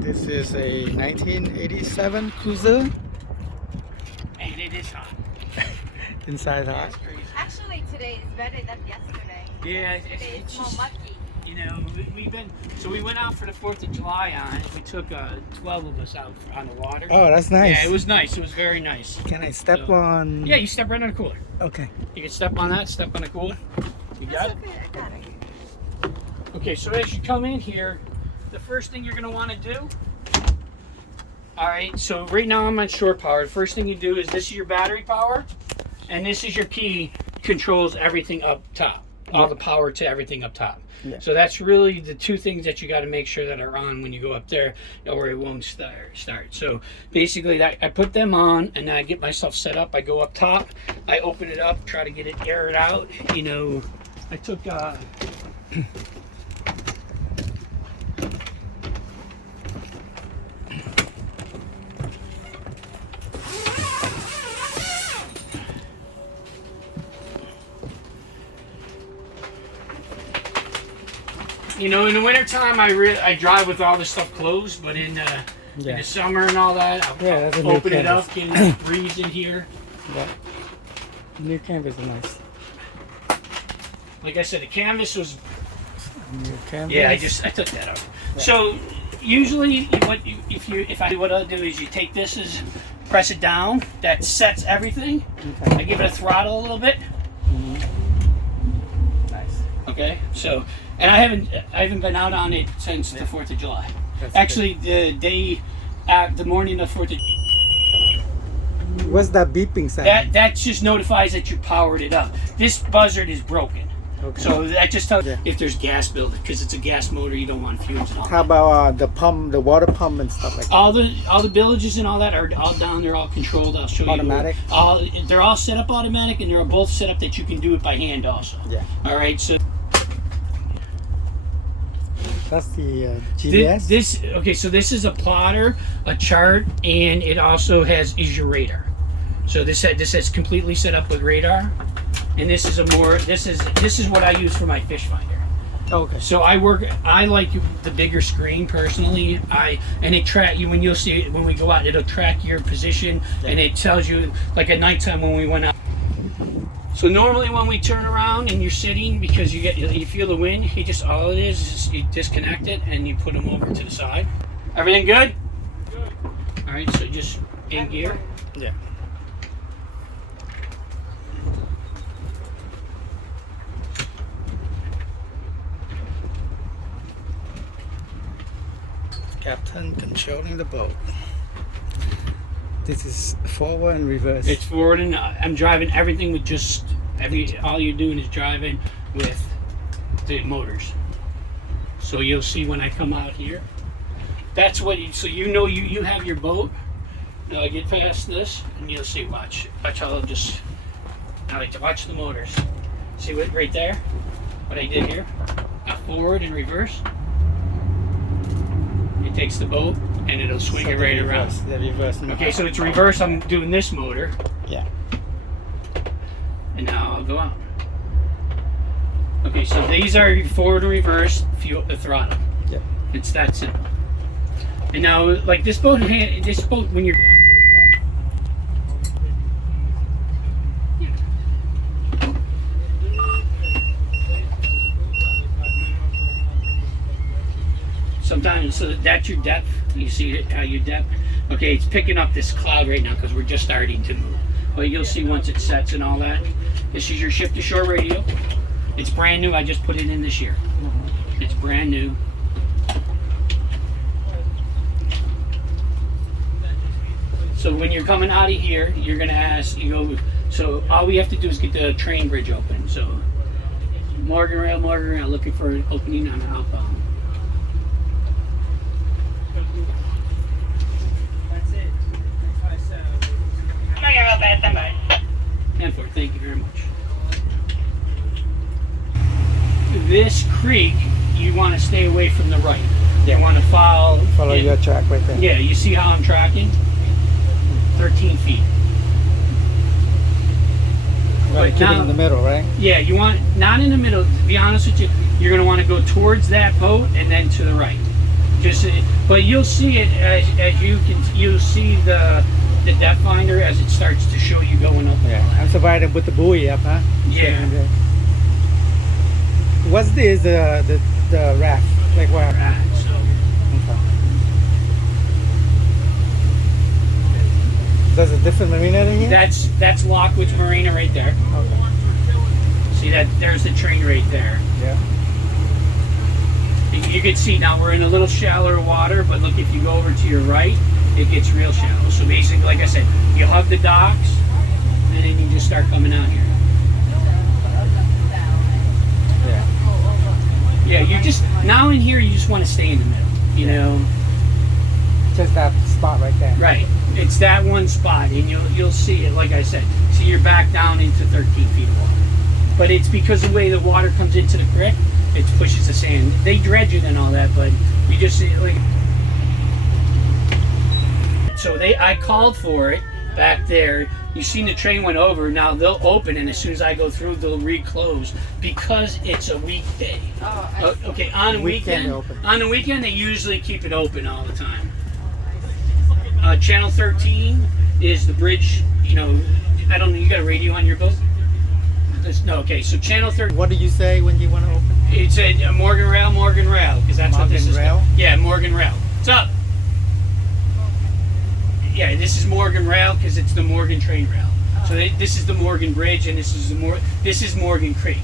This is a 1987 Cruiser. And it is hot. Inside Yeah, hot. it's crazy. Actually, today is better than yesterday. Yeah, Today it's is more just, muggy. you know, we went out for the 4th of July on it. We took 12 of us out on the water. Oh, that's nice. Yeah, it was nice. It was very nice. Can I step So- on? Yeah, you step right on the cooler. Okay. You can step on that, step on the cooler. You got That's it? okay, I got it. Okay, so as you come in here, the first thing you're going to want to do, all right, so right now I'm on shore power. The first thing you do is this is your battery power, and this is your key, controls everything up top, all the power to everything up top. Yeah. So that's really the two things that you got to make sure that are on when you go up there, or it won't start. So basically, that I put them on, and then I get myself set up. I go up top, I open it up, try to get it aired out. You know, I took. You know, in the wintertime, I drive with all this stuff closed, but in the summer and all that, Yeah, that's a I'll new open it up, canvas. get enough breeze in here. Yeah. New canvas is nice. Like I said, the canvas was. New canvas. Yeah, I took that out. Yeah. So usually, what I'll do is you take this as press it down. That sets everything. Okay. I give it a throttle a little bit. Nice. Okay, so and I haven't been out on it since the 4th of July. That's Actually, the morning of 4th of good. What's that beeping sound? that just notifies that you powered it up. This buzzard is broken, Okay. so that just tells Yeah. if there's gas building, because it's a gas motor. You don't want fumes and all. How That. about the pump, the water pump and stuff like that? All the villages and all that are all down. They're all controlled. I'll show Automatic? you. They're all set up automatic, and they're both set up that you can do it by hand also. Yeah. All right, so. That's the GDS. So this is a plotter, a chart, and it also is your radar. So this is completely set up with radar, and this is what I use for my fish finder. Okay. So I like the bigger screen personally. And it track you when we go out, it'll track your position, and it tells you like at nighttime when we went out. So normally when we turn around and you're sitting, because you feel the wind, all it is you disconnect it and you put them over to the side. Everything good? Good. All right, so just in gear. Yeah. Captain controlling the boat. This is forward and reverse. It's forward, and I'm driving everything with all you're doing is driving with the motors. So you'll see when I come out here. That's what you have your boat. Now I get past this, and you'll see. Watch how I'll just. Now watch the motors. See what right there? What I did here? Got forward and reverse. It takes the boat and it'll swing So it the right reverse, around. The reverse. Okay, so it's reverse. I'm doing this motor, Yeah. and now I'll go out. Okay, so these are forward and reverse the throttle. Yep. It's that simple. And now, like this boat when you're sometimes, so that's your depth. You see it, how your depth. Okay, it's picking up this cloud right now because we're just starting to move. But you'll see once it sets and all that. This is your ship to shore radio. It's brand new. I just put it in this year. It's brand new. So when you're coming out of here, you're gonna so all we have to do is get the train bridge open. So Morgan Rail, looking for an opening on outbound. That's it. That's what I said. Morgan Rail, bad standby. 10-4, thank you very much. This creek, you want to stay away from the right. You want to follow your track right there. Yeah, you see how I'm tracking? 13 feet. Right, keep it in the middle, right? Yeah, you want, not in the middle, to be honest with you, you're going to want to go towards that boat and then to the right. Just, but you'll see it as you'll see the depth finder as it starts to show you going up. Yeah, I'm surprised they put the buoy up, huh? Yeah. What's this, the raft? Like what? Right, so Okay. There's a different marina than here? that's Lockwood's Marina right there. Okay. See that? There's the train right there. Yeah. You can see now we're in a little shallower water, but look, if you go over to your right, it gets real shallow. So basically, like I said, you hug the docks, and then you just start coming out here. Yeah. Yeah, you just now in here, you just want to stay in the middle. You know, Just that spot right there. right? It's that one spot, and you'll see it. Like I said, see you're back down into 13 feet of water, but it's because the way the water comes into the creek. It pushes the sand. They dredge it and all that, but you just see like. So I called for it back there. You seen the train went over. Now they'll open, and as soon as I go through, they'll reclose because it's a weekday. Oh, Okay, on a Weekend weekend. open. On the weekend, they usually keep it open all the time. Channel 13 is the bridge. You know, I don't know. You got a radio on your boat? No. Okay, so Channel 13. What do you say when you want to open? It said Morgan Rail, because that's what this is. Morgan Rail? Yeah, Morgan Rail. What's up? Yeah, this is Morgan Rail because it's the Morgan train rail. So this is the Morgan Bridge, and this is Morgan Creek.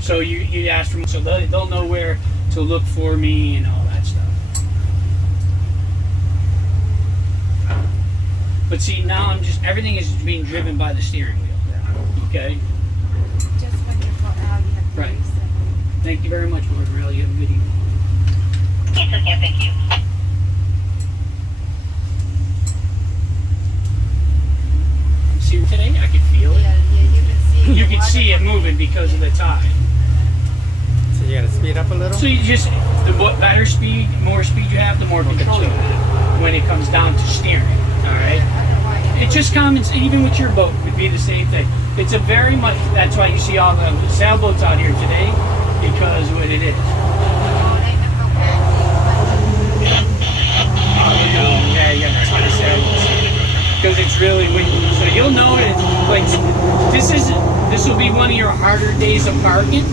So you ask for, so they'll know where to look for me and all that stuff. But see, now everything is being driven by the steering wheel. Okay. just when you're out, you have to Right. use it. Thank you very much, Morgan Rail. You have a good evening. Yes, okay, thank you. See today, I can feel it. Yeah, you can see. You the can water see it coming. moving because of the tide. So you gotta speed up a little? So you just, more speed you have, the more control you have when it comes down to steering. All right. It's just common, even with your boat, would be the same thing. It's a very much, that's why you see all the sailboats out here today, because what it is. Oh, they can go back. Yeah, you got a ton of sailboats. Because it's really windy. So you'll know it, like, this will be one of your harder days of parking,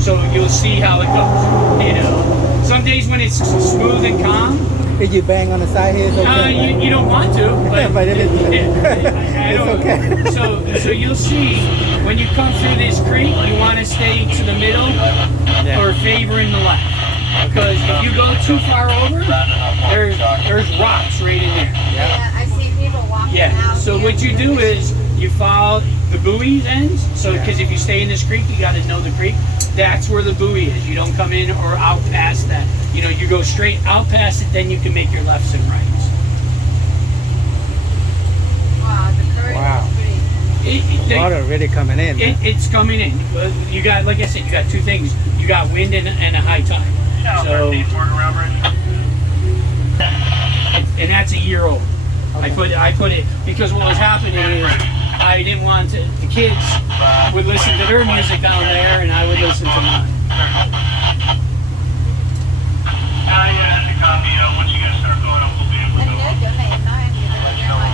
so you'll see how it goes, you know. Some days when it's smooth and calm, If you bang on the side here, it's okay. Right? you don't want to, but, But it is- I it's don't- okay. So you'll see when you come through this creek, you want to stay to the middle or favoring the left, because if you go too far over, there's rocks right in there. Yeah, I see people walking Yeah. out. So here. what you do is you follow the buoy ends. So because if you stay in this creek, you got to know the creek. That's where the buoy is. You don't come in or out past that. You know, you go straight out past it, then you can make your lefts and rights. Wow, the current Wow. is pretty. Water really coming in. huh? It's coming in. Well, you got, like I said, you got two things. You got wind and a high tide. So, and that's a year old. I put it because what was happening is I didn't want to. The kids would listen to their music down there, and I would listen to mine. And they're good, they know him, you know, they're like, they know.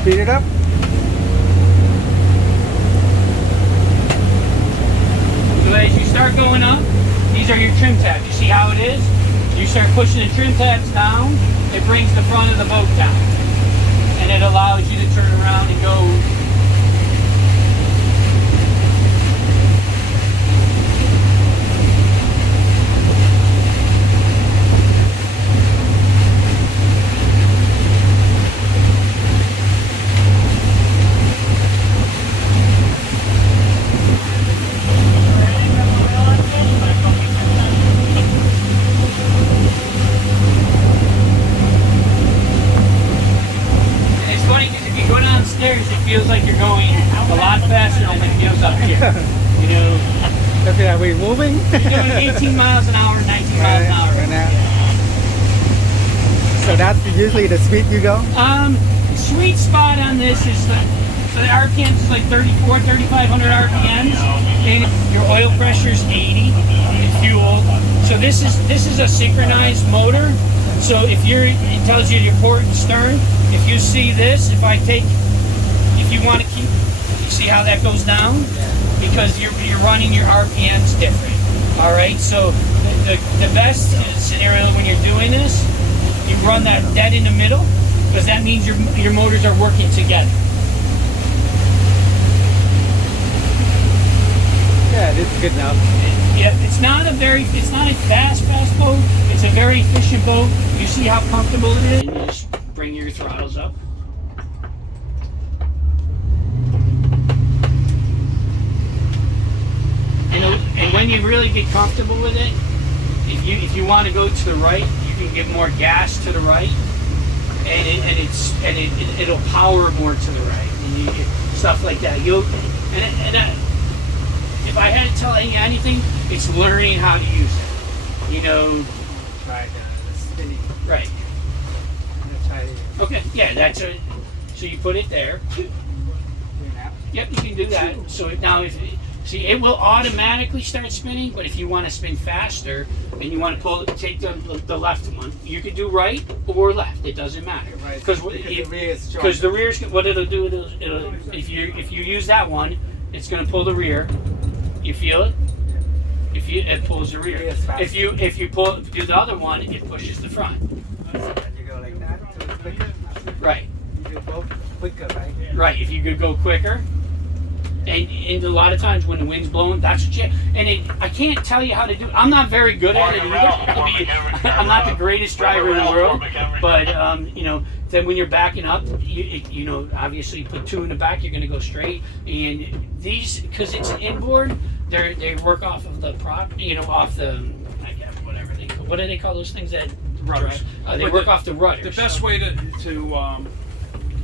Speed it up. So as you start going up, these are your trim tabs. You see how it is? You start pushing the trim tabs down, it brings the front of the boat down. And it allows you to turn around and go. And it's funny because if you go downstairs, it feels like you're going a lot faster than it feels up here. You know, Okay, are we moving? you're doing 18 miles an hour, 19 miles an hour. Right now. So that's usually the speed you go? Sweet spot on this is so the RPMs is like 3,500 RPMs, and your oil pressure is 80 in fuel. So this is a synchronized motor. So it tells you your port and stern. If you see this, if you want to keep, you see how that goes down? Because you're running your RPMs different. All right. So the best scenario when you're doing this, you run that dead in the middle, because that means your motors are working together. Yeah, this is good enough. Yeah, it's not a fast boat. It's a very efficient boat. You see how comfortable it is? And you just bring your throttles up. And when you really get comfortable with it, if you want to go to the right, you can give more gas to the right, and it'll power more to the right, and stuff like that. If I had to tell you anything, it's learning how to use it. You know. Try the spinning. Right. I'm gonna try it. Okay. Yeah. So you put it there. Yep. You can do that. So now it will automatically start spinning. But if you want to spin faster and you want to take the left one, you could do right or left. It doesn't matter. Right. Because the rear is strong. Because the rear's what it'll do. It'll if you use that one, it's going to pull the rear. You feel it? It pulls the rear. If you do the other one, it pushes the front. You go like that, so it's quicker. Right. You do both quicker, right? Right. If you could go quicker, and a lot of times when the wind's blowing, that's what you. I can't tell you how to do. I'm not very good at it either. I'm not the greatest driver in the world, but then when you're backing up, obviously you put two in the back, you're going to go straight. And these, because it's inboard, they work off of the prop, off the, I guess, whatever they call. What do they call those things that rudders? They work off the rudders. The best way to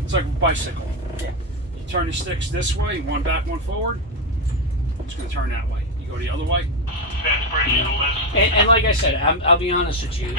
it's like a bicycle. Yeah. You turn the sticks this way, one back, one forward. It's going to turn that way. You go the other way. And like I said, I'll be honest with you.